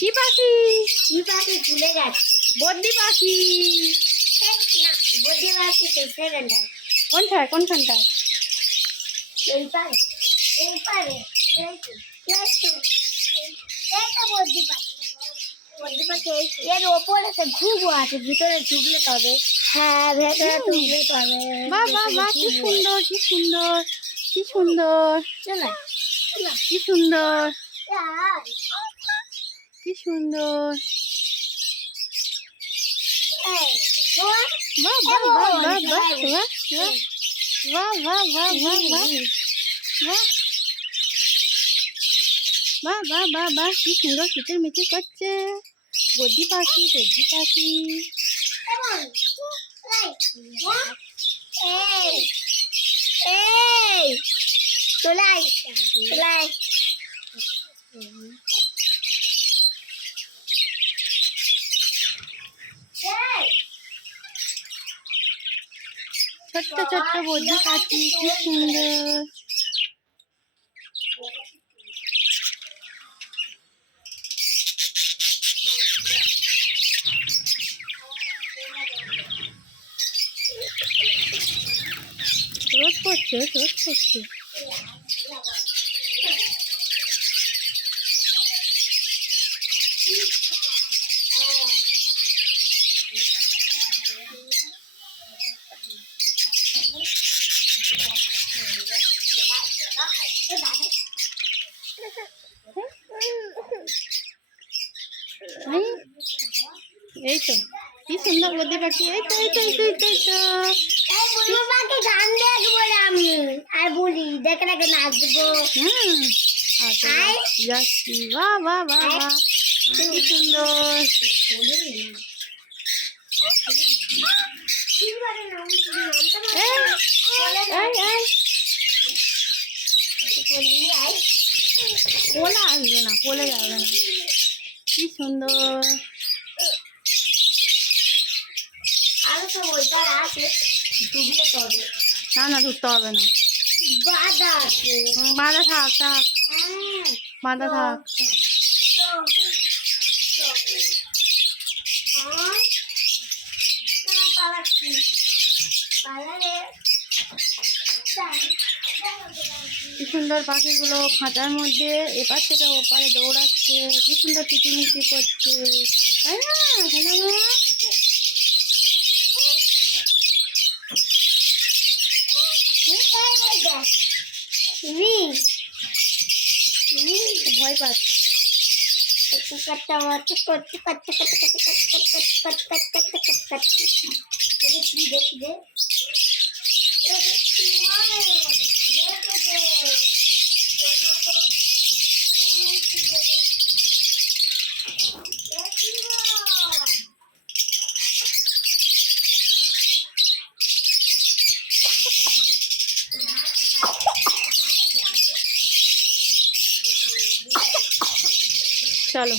কি পাখি? কি পাখি ভুলে গেছে? বদ্রি পাখি। না, বদ্রি পাখি তো সেকেন্ডার। কোনখানটায়? এই পারে, এই পারে, এই তো, এই তো বদ্রি পাখি। বদ্রি পাখি এর ওপরে একটা ঘুঘু আছে, ভিতরে ঢুকলে তবে। হ্যাঁ, ভেতরে ঢুকলে তবে। বাহ বাহ বাহ, কি সুন্দর, কি সুন্দর, কি সুন্দর, চলো, কি সুন্দর, চল। কি সুন্দর। এই, বল। বাহ বাহ বাহ বাহ বাহ বাহ বাহ বাহ বাহ বাহ বাহ বাহ বাহ বাহ বাহ, কি সুন্দর কিচিরমিচির করছে বদ্রি পাখি, বদ্রি পাখি। এই, এই, চলে আয়, চলে আয়। ছোট্ট ছোট্ট বদ্রি পাখি, কি সুন্দর। রোদ পড়ছে, রোদ পড়ছে। এই তো কি সুন্দর বদ্রি পাখি। এই তো, এই তো, এই তো, এই তো, এই তো। তোমাকে গান দেখবো আমি, আর বলি দেখে দেখে নাচবো। আচ্ছা, যাচ্ছি। বাহ বাহ বাহ বাহ, কি সুন্দর। কোলে আসবে না, কোলে যাবে না। কি সুন্দর। আরো তো ওইটা আছে, ডুবলে তবে। না না, ঢুকতে হবে না। বাধা আছে। বাঁধা থাক, থাক, বাঁধা থাক। কি সুন্দর পাখিগুলো খাঁচার মধ্যে এপার থেকে ওপারে দৌড়াচ্ছে, কি সুন্দর কিচিমিচি করছে, তাই না? হ্যালো মা, ভয় পাচ্ছে। চলো।